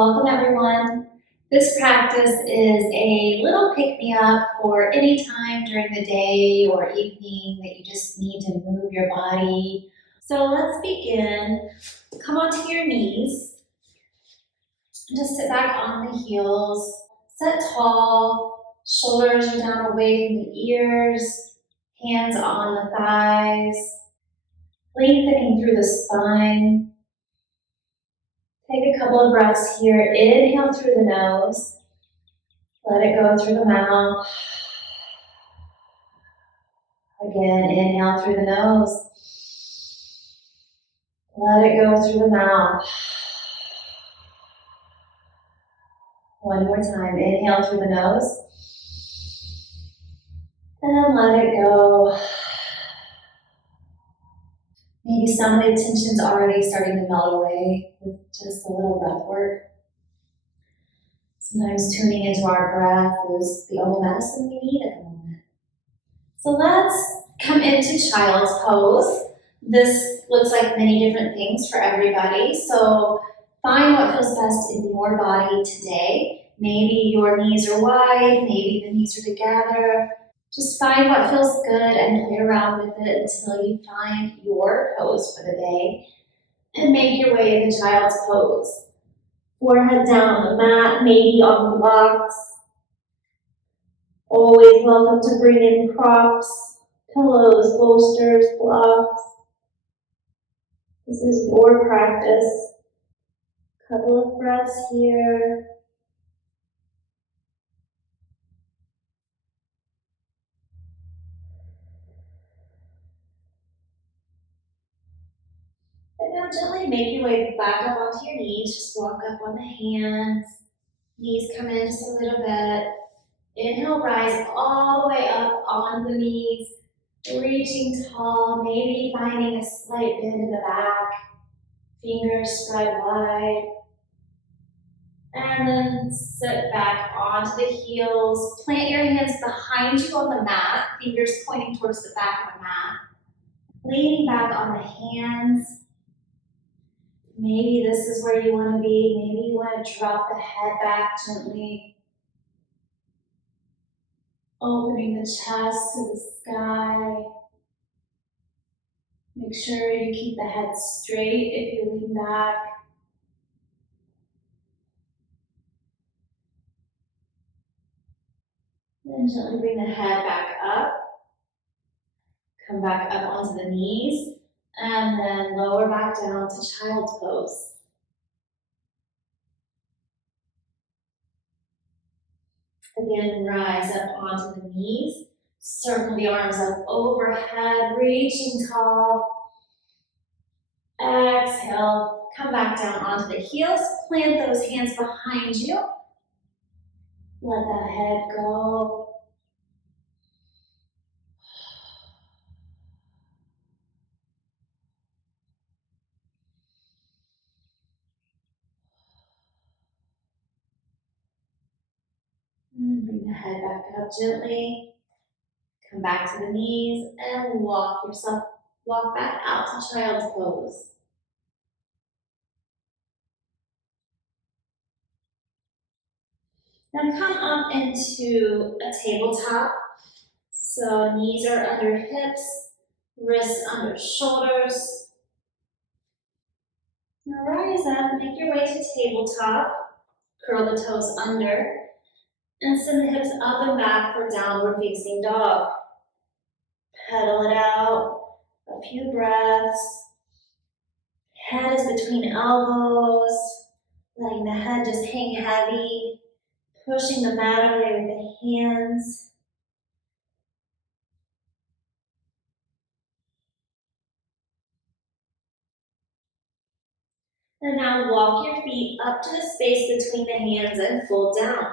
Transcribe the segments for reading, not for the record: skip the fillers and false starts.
Welcome everyone. This practice is a little pick-me-up for any time during the day or evening that you just need to move your body. So let's begin. Come onto your knees. Just sit back on the heels. Sit tall. Shoulders are down away from the ears. Hands on the thighs. Lengthening through the spine. Take a couple of breaths here. Inhale through the nose. Let it go through the mouth. Again, inhale through the nose. Let it go through the mouth. One more time. Inhale through the nose. And let it go. Maybe some of the tension's already starting to melt away with just a little breath work. Sometimes tuning into our breath is the only medicine we need at the moment. So let's come into child's pose. This looks like many different things for everybody. So find what feels best in your body today. Maybe your knees are wide, maybe the knees are together. Just find what feels good and play around with it until you find your pose for the day. And make your way into child's pose. Forehead down on the mat, maybe on the blocks. Always welcome to bring in props, pillows, bolsters, blocks. This is your practice. Couple of breaths here. And now gently make your way back up onto your knees. Just walk up on the hands. Knees come in just a little bit. Inhale, rise all the way up on the knees. Reaching tall, maybe finding a slight bend in the back. Fingers spread wide. And then sit back onto the heels. Plant your hands behind you on the mat. Fingers pointing towards the back of the mat. Leaning back on the hands. Maybe this is where you want to be. Maybe you want to drop the head back gently. Opening the chest to the sky. Make sure you keep the head straight if you lean back. Then gently bring the head back up. Come back up onto the knees. And then lower back down to child's pose. Again, rise up onto the knees. Circle the arms up overhead, reaching tall. Exhale, come back down onto the heels. Plant those hands behind you. Let that head go. And bring the head back up gently. Come back to the knees and walk back out to child's pose. Now come up into a tabletop. So knees are under hips, wrists under shoulders. Now rise up, make your way to tabletop. Curl the toes under. And send the hips up and back for downward facing dog. Pedal it out, a few breaths. Head is between elbows, letting the head just hang heavy, pushing the mat away with the hands. And now walk your feet up to the space between the hands and fold down.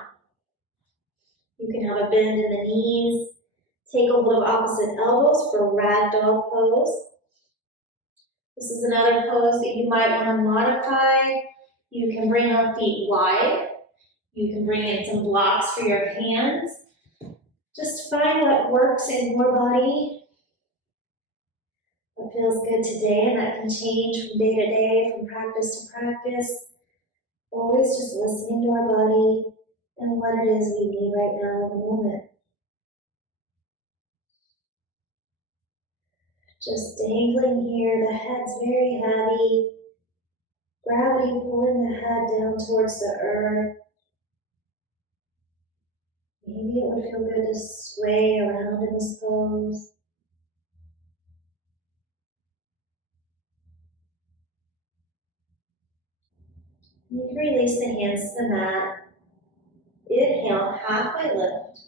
You can have a bend in the knees. Take a hold of opposite elbows for ragdoll pose. This is another pose that you might want to modify. You can bring your feet wide. You can bring in some blocks for your hands. Just find what works in your body, what feels good today, and that can change from day to day, from practice to practice. Always always just listening to our body and what it is we need right now in the moment. Just dangling here, the head's very heavy. Gravity pulling the head down towards the earth. Maybe it would feel good to sway around in this pose. You can release the hands to the mat. Inhale, halfway lift.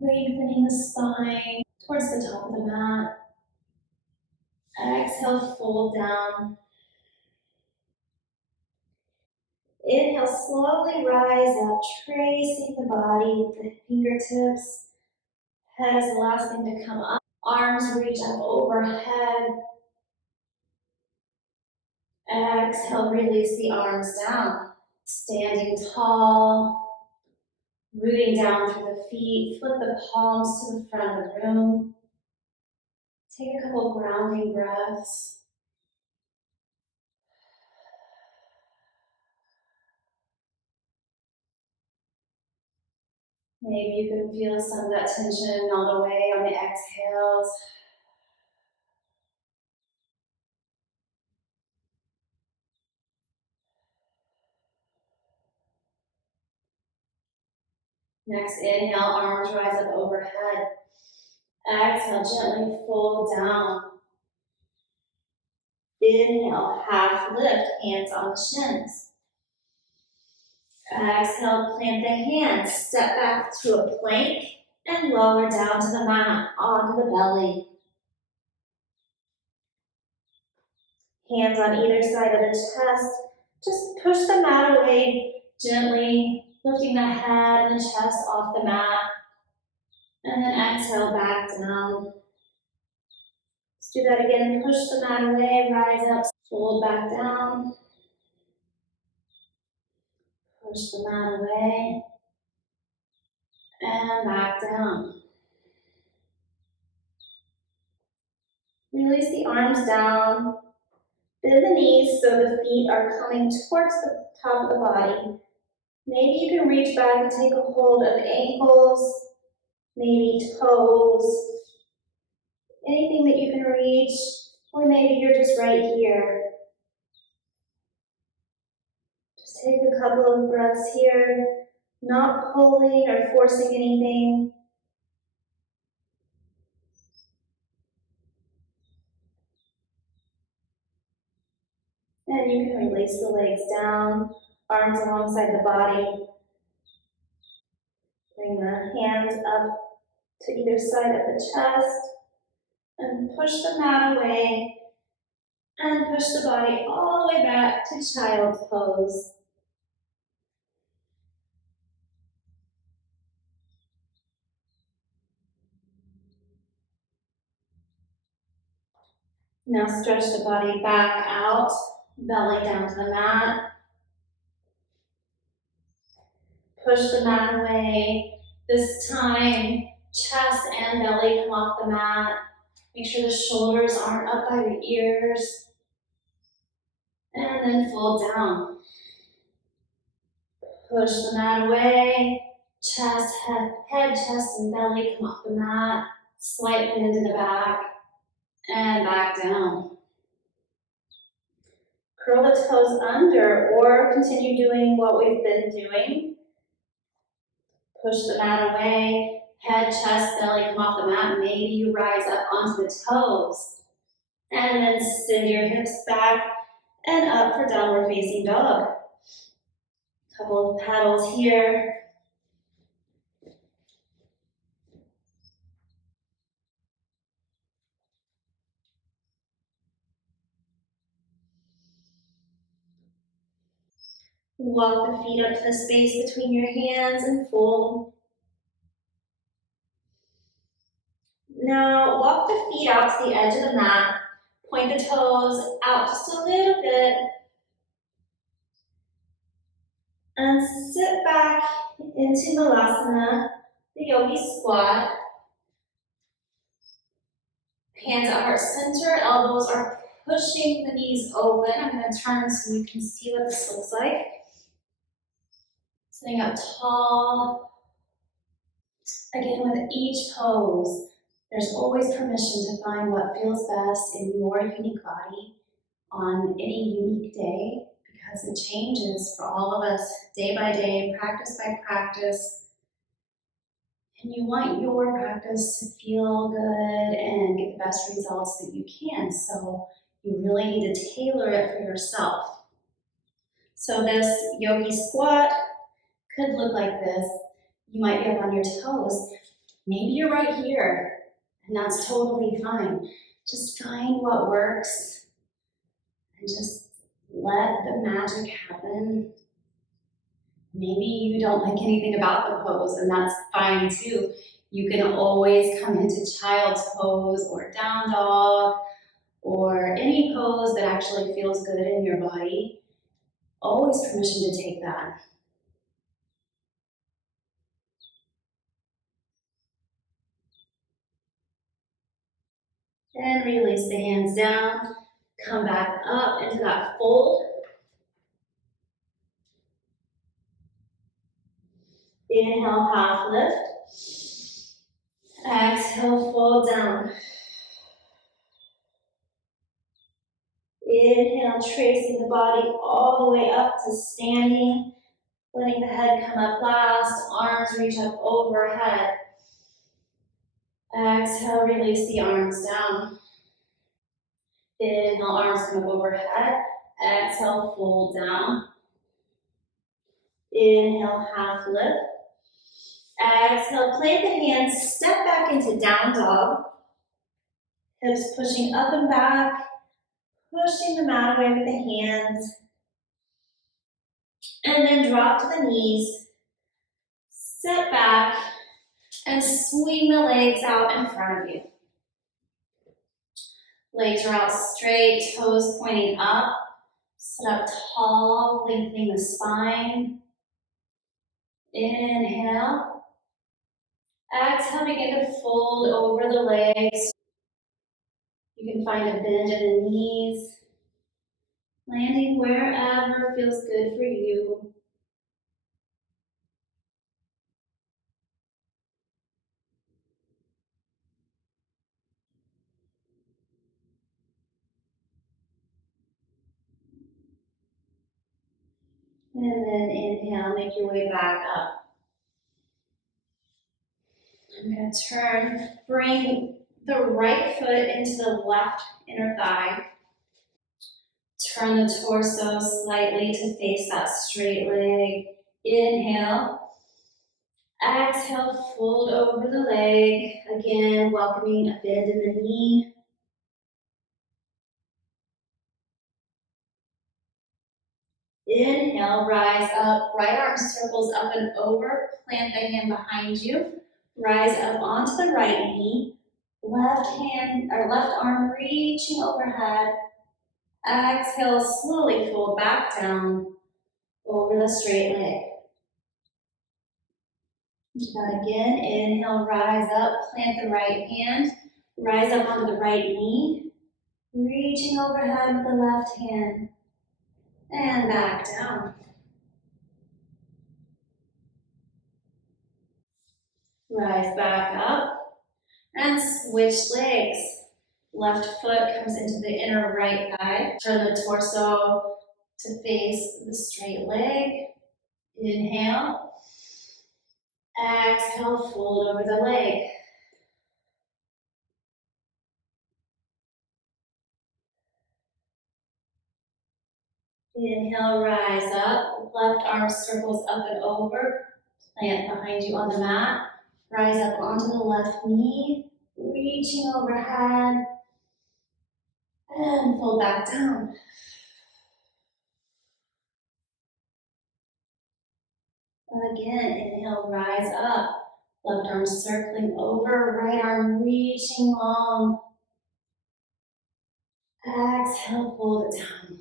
Lengthening the spine towards the top of the mat. Exhale, fold down. Inhale, slowly rise up, tracing the body with the fingertips. Head is the last thing to come up. Arms reach up overhead. Exhale, release the arms down. Standing tall, rooting down through the feet. Flip the palms to the front of the room. Take a couple grounding breaths. Maybe you can feel some of that tension melt away on the exhales. Next, inhale, arms rise up overhead. Exhale, gently fold down. Inhale, half lift, hands on the shins. Exhale, plant the hands, step back to a plank, and lower down to the mat, onto the belly. Hands on either side of the chest. Just push the mat away gently, lifting the head and the chest off the mat. And then exhale back down. Let's do that again. Push the mat away, rise up, fold back down. Push the mat away. And back down. Release the arms down. Bend the knees so the feet are coming towards the top of the body. Maybe you can reach back and take a hold of ankles, maybe toes, anything that you can reach, or maybe you're just right here. Just take a couple of breaths here, not pulling or forcing anything. And you can release the legs down, arms alongside the body. Bring the hands up to either side of the chest, and push the mat away, and push the body all the way back to child's pose. Now stretch the body back out, belly down to the mat. Push the mat away. This time, chest and belly come off the mat. Make sure the shoulders aren't up by the ears. And then fold down. Push the mat away. Chest, head, chest, and belly come off the mat. Slight bend in the back. And back down. Curl the toes under or continue doing what we've been doing. Push the mat away. Head, chest, belly come off the mat. Maybe you rise up onto the toes. And then send your hips back and up for downward facing dog. Couple of paddles here. Walk the feet up to the space between your hands and fold. Now walk the feet out to the edge of the mat. Point the toes out just a little bit. And sit back into Malasana, the yogi squat. Hands at heart center, elbows are pushing the knees open. I'm going to turn so you can see what this looks like. Sitting up tall. Again, with each pose, there's always permission to find what feels best in your unique body on any unique day, because it changes for all of us day by day, practice by practice. And you want your practice to feel good and get the best results that you can. So you really need to tailor it for yourself. So this yogi squat could look like this. You might be up on your toes. Maybe you're right here, and that's totally fine. Just find what works and just let the magic happen. Maybe you don't like anything about the pose, and that's fine too. You can always come into child's pose or down dog or any pose that actually feels good in your body. Always permission to take that. And release the hands down. Come back up into that fold. Inhale, half lift. Exhale, fold down. Inhale, tracing the body all the way up to standing. Letting the head come up last, arms reach up overhead. Exhale, release the arms down. Inhale, arms come up overhead. Exhale, fold down. Inhale, half lift. Exhale, plant the hands, step back into down dog. Hips pushing up and back, pushing the mat away with the hands. And then drop to the knees. Step back and swing the legs out in front of you. Legs are out straight, toes pointing up. Sit up tall, lengthening the spine. Inhale. Exhale, begin to fold over the legs. You can find a bend in the knees. Landing wherever feels good for you. And then inhale, make your way back up. I'm going to turn, bring the right foot into the left inner thigh. Turn the torso slightly to face that straight leg. Inhale. Exhale, fold over the leg. Again, welcoming a bend in the knee. Inhale, rise up. Right arm circles up and over. Plant the hand behind you. Rise up onto the right knee. Left hand or left arm reaching overhead. Exhale, slowly fold back down over the straight leg. Do that again. Inhale, rise up. Plant the right hand. Rise up onto the right knee. Reaching overhead with the left hand. And back down. Rise back up and switch legs. Left foot comes into the inner right thigh. Turn the torso to face the straight leg. Inhale. Exhale, fold over the leg. Inhale, rise up. Left arm circles up and over. Plant behind you on the mat. Rise up onto the left knee. Reaching overhead. And fold back down. Again, inhale, rise up. Left arm circling over, right arm reaching long. Exhale, fold it down.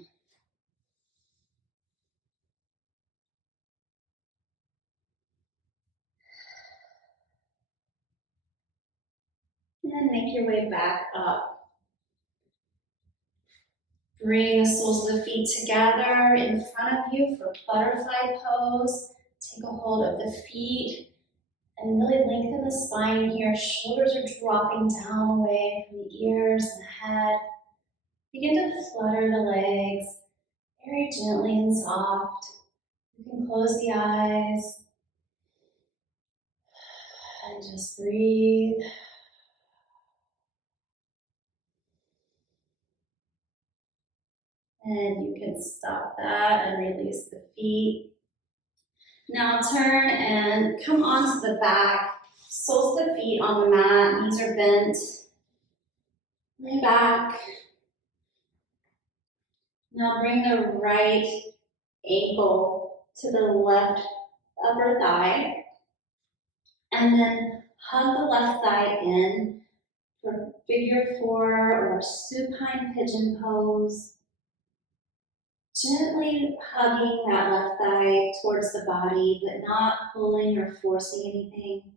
And make your way back up. Bring the soles of the feet together in front of you for butterfly pose. Take a hold of the feet and really lengthen the spine here. Shoulders are dropping down away from the ears and the head. Begin to flutter the legs very gently and soft. You can close the eyes and just breathe. And you can stop that and release the feet. Now turn and come onto the back. Soles of the feet on the mat, knees are bent. Lay back. Now bring the right ankle to the left upper thigh. And then hug the left thigh in for figure 4 or supine pigeon pose. Gently hugging that left thigh towards the body, but not pulling or forcing anything.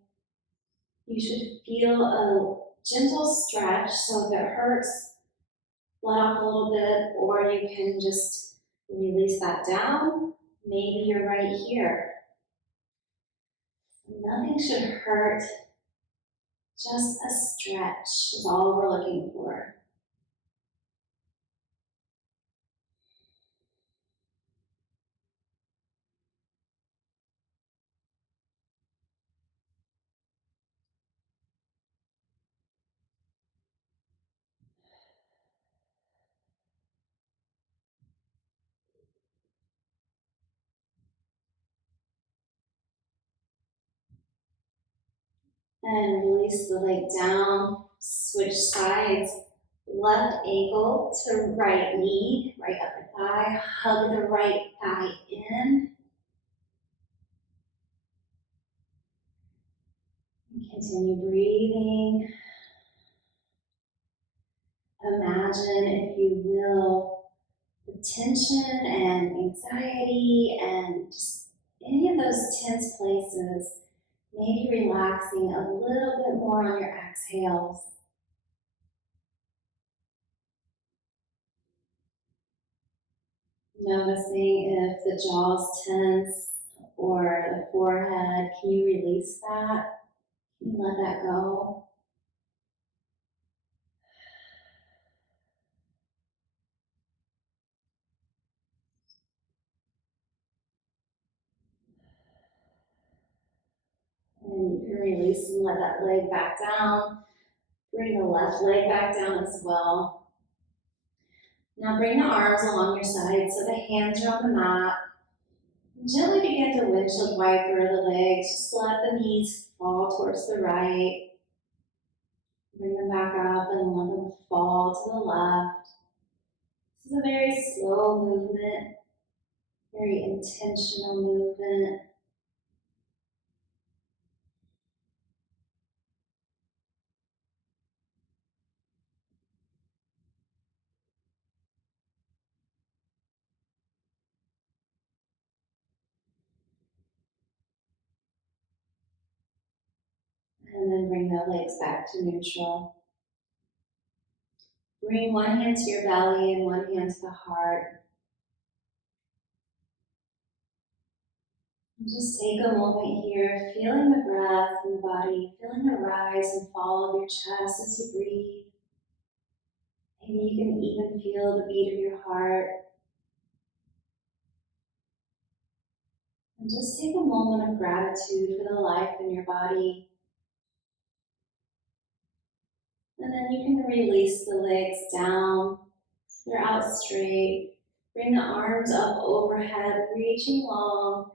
You should feel a gentle stretch, so if it hurts, let off a little bit, or you can just release that down. Maybe you're right here. Nothing should hurt. Just a stretch is all we're looking for. And release the leg down, switch sides, left ankle to right knee, right upper thigh, hug the right thigh in. Continue breathing. Imagine, if you will, the tension and anxiety and just any of those tense places, maybe relaxing a little bit more on your exhales. Noticing if the jaw's tense or the forehead, can you release that? Can you let that go? And you can release and let that leg back down. Bring the left leg back down as well. Now bring the arms along your sides so the hands are on the mat. Gently begin to windshield wiper the legs. Just let the knees fall towards the right. Bring them back up and let them fall to the left. This is a very slow movement, very intentional movement. And then bring the legs back to neutral. Bring one hand to your belly and one hand to the heart. And just take a moment here, feeling the breath in the body, feeling the rise and fall of your chest as you breathe. Maybe you can even feel the beat of your heart. And just take a moment of gratitude for the life in your body. And then you can release the legs down. They're out straight. Bring the arms up overhead, reaching long.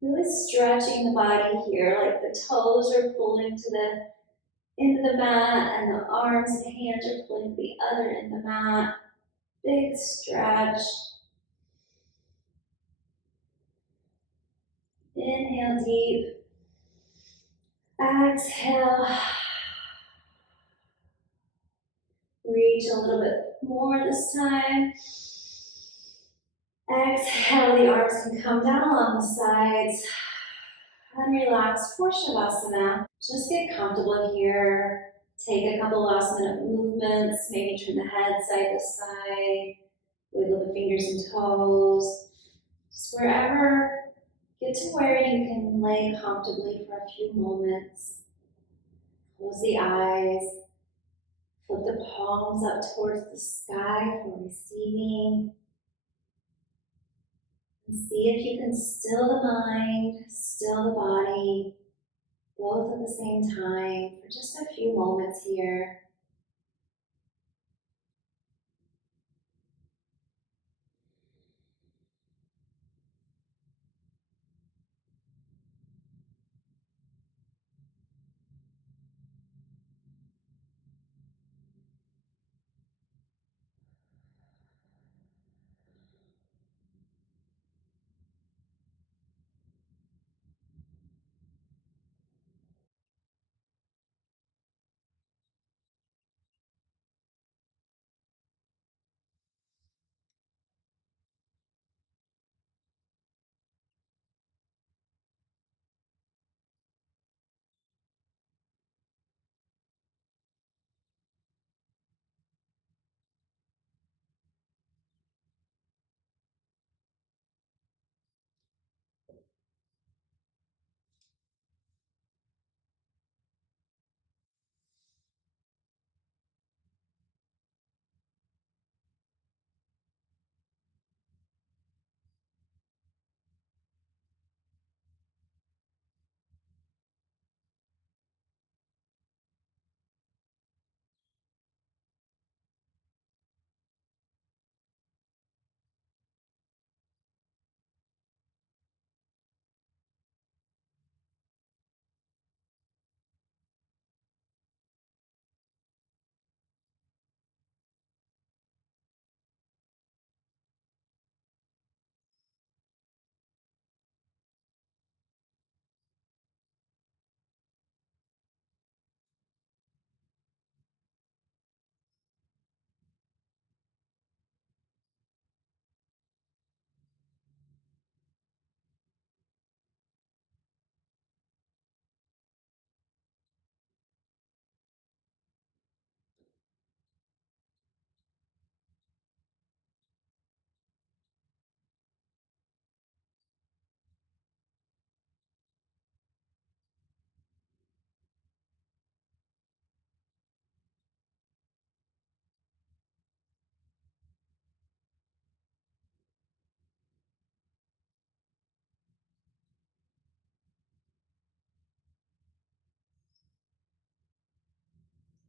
Really stretching the body here, like the toes are pulling to the end of the mat and the arms and hands are pulling to the other end of the mat. Big stretch. Inhale deep. Exhale. Reach a little bit more this time. Exhale, the arms can come down along the sides. And relax for Shavasana. Just get comfortable here. Take a couple last minute movements. Maybe turn the head side to side. Wiggle the fingers and toes. Just wherever, get to where you can lay comfortably for a few moments. Close the eyes. Flip the palms up towards the sky for receiving. And see if you can still the mind, still the body, both at the same time for just a few moments here.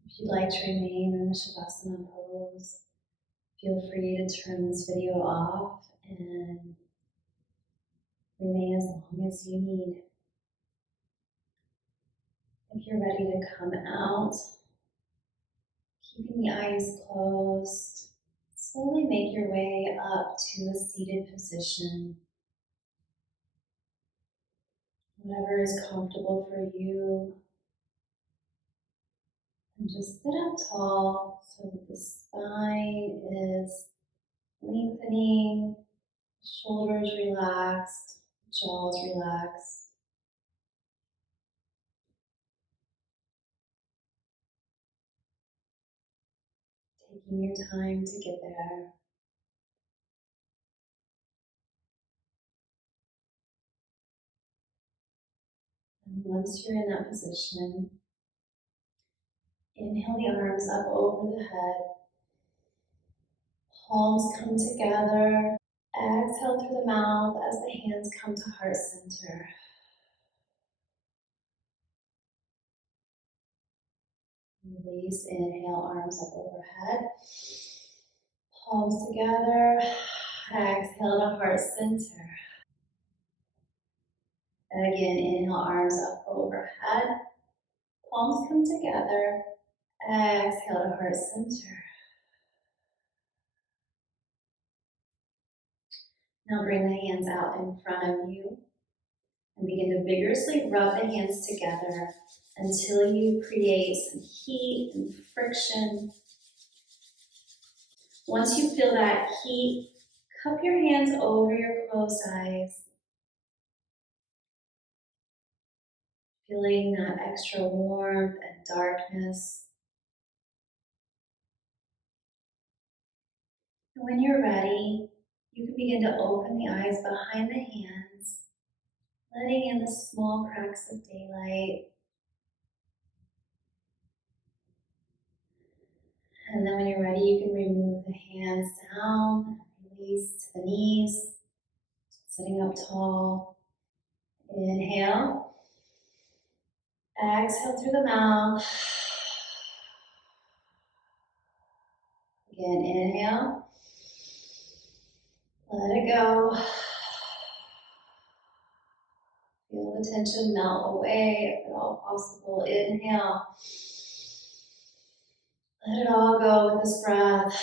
If you'd like to remain in the Shavasana pose, feel free to turn this video off and remain as long as you need. If you're ready to come out, keeping the eyes closed, slowly make your way up to a seated position. Whatever is comfortable for you. And just sit up tall so that the spine is lengthening, shoulders relaxed, jaws relaxed. Taking your time to get there. And once you're in that position, inhale the arms up over the head. Palms come together. Exhale through the mouth as the hands come to heart center. Release, inhale, arms up overhead. Palms together. Exhale to heart center. And again, inhale, arms up overhead. Palms come together. Exhale to heart center. Now bring the hands out in front of you and begin to vigorously rub the hands together until you create some heat and friction. Once you feel that heat, cup your hands over your closed eyes, feeling that extra warmth and darkness. And when you're ready, you can begin to open the eyes behind the hands, letting in the small cracks of daylight. And then when you're ready, you can remove the hands down, release to the knees, sitting up tall. Inhale. Exhale through the mouth. Again, inhale. Let it go. Feel the tension melt away if at all possible. Inhale. Let it all go with this breath.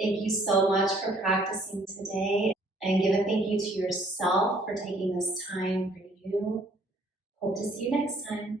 Thank you so much for practicing today, and give a thank you to yourself for taking this time for you. Hope to see you next time.